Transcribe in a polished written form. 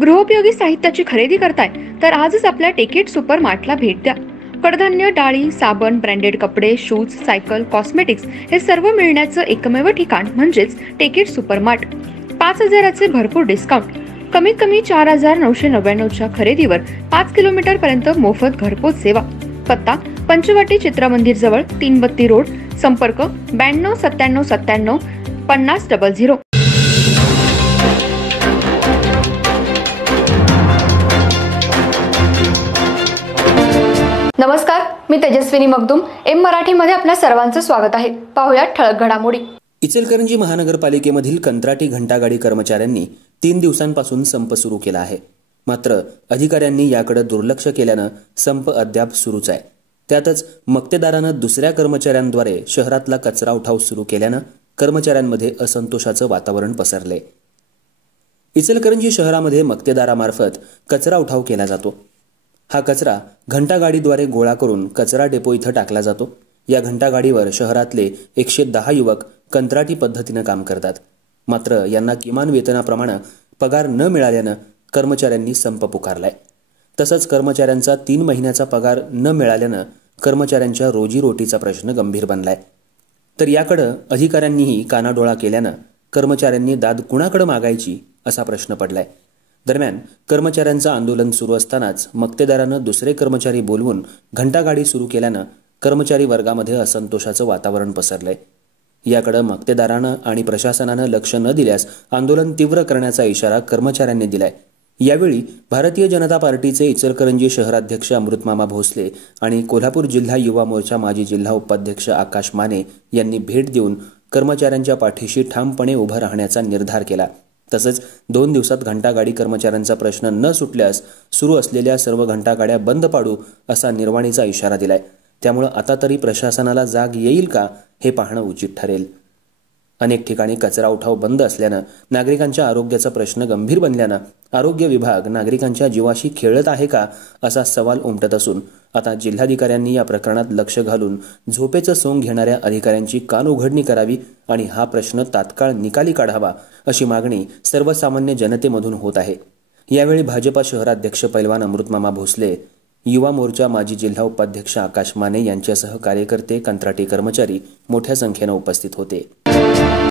गृहोपयोगी साहित्याची खरेदी करताय तर आजच आपल्या टेकेट सुपर मार्टला भेट द्या। कडधान्य, डाळी, साबण, ब्रँडेड कपडे, शूज, सायकल, कॉस्मेटिक्स हे सर्व मिळण्याचं एकमेव ठिकाण म्हणजेच टेकेट सुपर मार्ट। 5,000चे भरपूर डिस्काउंट, कमीत कमी 4,999च्या खरेदीवर 5 किलोमीटर पर्यंत मोफत घरपोच सेवा। पत्ता पंचवटी चित्रमंदिर जवळ, 3 बत्ती रोड। संपर्क 92 97 97 50 00। नमस्कार, मी तेजस्विनी मगदूम। एम मराठीमध्ये आपल्या सर्वांचं स्वागत आहे। पाहूया ठळक घडामोडी। इचलकरंजी महानगरपालिकेमधील कंत्राटी घंटागाडी कर्मचाऱ्यांनी 3 दिवसांपासून संप सुरू केला आहे। मात्र अधिकाऱ्यांनी याकडे दुर्लक्ष केल्यानं संप अद्याप सुरूच आहे। त्यातच मक्तेदारानं दुसऱ्या कर्मचाऱ्यांद्वारे शहरातला कचरा उठाव सुरू केल्यानं कर्मचाऱ्यांमध्ये असंतोषाचं वातावरण पसरले। इचलकरंजी शहरामध्ये मक्तेदारामार्फत कचरा उठाव केला जातो। हा कचरा घंटागाडीद्वारे गोळा करून कचरा डेपो इथं टाकला जातो। या घंटागाडीवर शहरातले 110 युवक कंत्राटी पद्धतीनं काम करतात। मात्र यांना किमान वेतनाप्रमाणे पगार न मिळाल्यानं कर्मचाऱ्यांनी संप पुकारलाय। तसंच कर्मचाऱ्यांचा 3 महिन्याचा पगार न मिळाल्यानं कर्मचाऱ्यांच्या रोजीरोटीचा प्रश्न गंभीर बनलाय। तर याकडे अधिकाऱ्यांनीही कानाडोळा केल्यानं कर्मचाऱ्यांनी दाद कुणाकडे मागायची असा प्रश्न पडलाय। दरम्यान कर्मचाऱ्यांचं आंदोलन सुरू असतानाच मक्तेदारानं दुसरे कर्मचारी बोलवून घंटागाडी सुरू केल्यानं कर्मचारी वर्गामध्ये असंतोषाचं वातावरण पसरलंय। याकडे मक्तेदारानं आणि प्रशासनानं लक्ष न दिल्यास आंदोलन तीव्र करण्याचा इशारा कर्मचाऱ्यांनी दिलाय। यावेळी भारतीय जनता पार्टीचे इचलकरंजी शहराध्यक्ष अमृतमामा भोसले आणि कोल्हापूर जिल्हा युवा मोर्चा माजी जिल्हा उपाध्यक्ष आकाश माने यांनी भेट देऊन कर्मचाऱ्यांच्या पाठीशी ठामपणे उभं राहण्याचा निर्धार केला। तसंच 2 दिवसात घंटागाडी कर्मचाऱ्यांचा प्रश्न न सुटल्यास सुरू असलेल्या सर्व घंटागाड्या बंद पाडू असा निर्वाणीचा इशारा दिलाय। त्यामुळे आता तरी प्रशासनाला जाग येईल का हे पाहणं उचित ठरेल। अनेक ठिकाणी कचरा उठाव बंद असल्यानं नागरिकांच्या आरोग्याचा प्रश्न गंभीर बनल्यानं आरोग्य विभाग नागरिकांच्या जीवाशी खेळत आहे का असा सवाल उमटत असून आता जिल्हाधिकाऱ्यांनी या प्रकरणात लक्ष घालून झोपेचं सोंग घेणाऱ्या अधिकाऱ्यांची कानउघडणी करावी आणि हा प्रश्न तात्काळ निकाली काढावा अशी मागणी सर्वसामान्य जनतेमधून होत आहे। यावेळी भाजपा शहराध्यक्ष पैलवान अमृतमामा भोसले, युवा मोर्चा माजी जिल्हा उपाध्यक्ष आकाश माने यांच्यासह कार्यकर्ते, कंत्राटी कर्मचारी मोठ्या संख्येने उपस्थित होते।